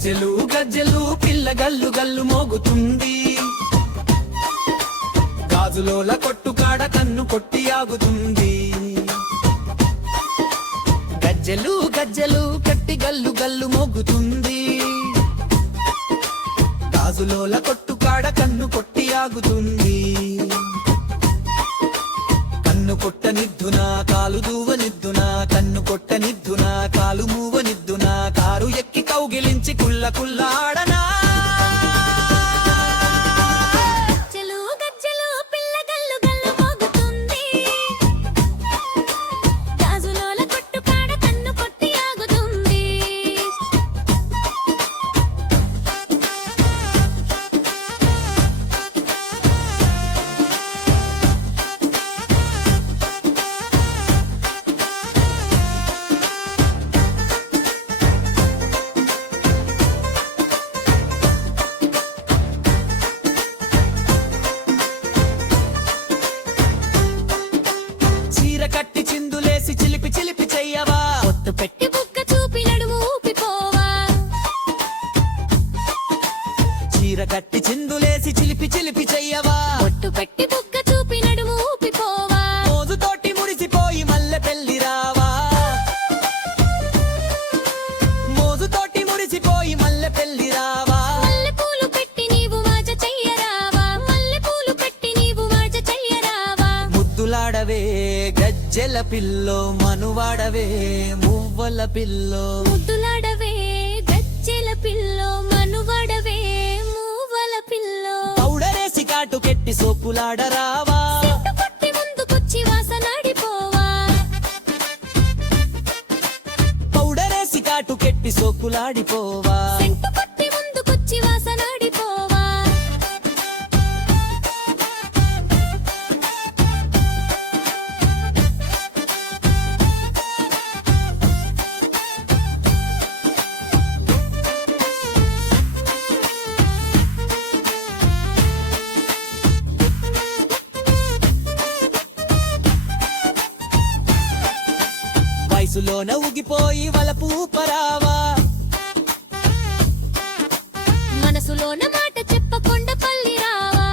గజ్జెలు గజ్జెలు పిల్ల గల్లు గల్లు మోగుతుంది, గాజులోల కొట్టుకాడ కన్ను కొట్టి ఆగుతుంది. గజ్జెలు గజ్జెలు కట్టి గల్లు గల్లు మోగుతుంది, గాజులోల కొట్టుకాడ కన్ను కొట్టి ఆగుతుంది. కన్ను కొట్టనిద్దునా కాలు దూవనిద్దునా, కన్ను కొట్టనిద్దునా కాలు మూవనిద్దునా, కారు ఎక్కి కౌగిలించి కుల్ల కుల్ల ఆడనా. కట్టి చిందులేసి చిలిపి చిలిపి చెయ్యవా, ఒట్టు పెట్టి బుక్క చూపి నడుము ఊపిపోవా. చీర కట్టి చిందులేసి చిలిపి చిలిపి చెయ్యవా, ఒట్టు పెట్టి బుక్క చూపి నడుము ఊపిపోవా. మోజుతోటి మురిసిపోయి మల్లె పెళ్లి రావా, మోజుతోటి మురిసిపోయి మల్లె పెళ్లి రావా. మల్లె పూలు పెట్టి నీవు వాజ చెయ్యరావా, మల్లె పూలు పెట్టి నీవు వాజ చెయ్యరావా. ముద్దులాడవే గజ్జెల పిల్లో, మనువాడవే మువ్వల పిల్లో. ముద్దులాడవే గజ్జెల పిల్లో, మనువాడవే మూవల పిల్లో. పౌడరేసి కాటు కెట్టి సోపులాడరావా, సెంటు కొట్టి ముందుకొచ్చి వాసనాడిపోవా. పౌడరేసి కాటు కెట్టి సోపులాడిపోవా. సెంటు కొట్టి ముందుకొచ్చి వాసనాడిపోవా. వయసులోన ఊగిపోయి వలపు పరావా, మనసులోన మాట చెప్పకుండా పల్లి రావా.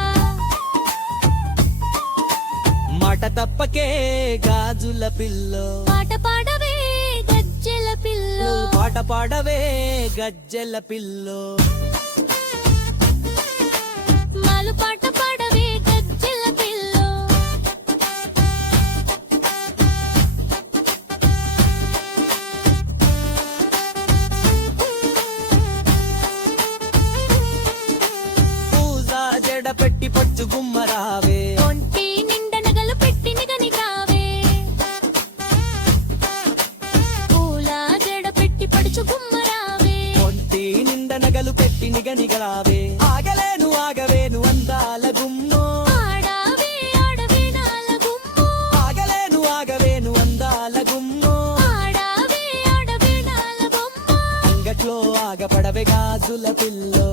మాట తప్పకే గాజుల పిల్లో, పాట పాడవే గజ్జెల పిల్లో, పాట పాడవే గజ్జెల పిల్లో. మాలు పాట పాడవే గజ్జెల పిల్లో. పూజా జడ పెట్టి పచ్చు గుమ్మరావే, ఒంటి నిండ నగలు పెట్టి నిగనిగావే. పూల జడ పెట్టి పడుచు గుమ్మరావే, ఒంటి నిండ నగలు పెట్టి నిగనిగలావే. ఆగలేను ఆగవేను అందాల గుమ్మో, ఆడావే ఆడవే నాల గుమ్మో. ఆగలేను ఆగవేను అందాల గుమ్మో. ఆడావే ఆడవే నాల గుమ్మో. అంగట్లో ఆగపడవే గాజుల పిల్లో.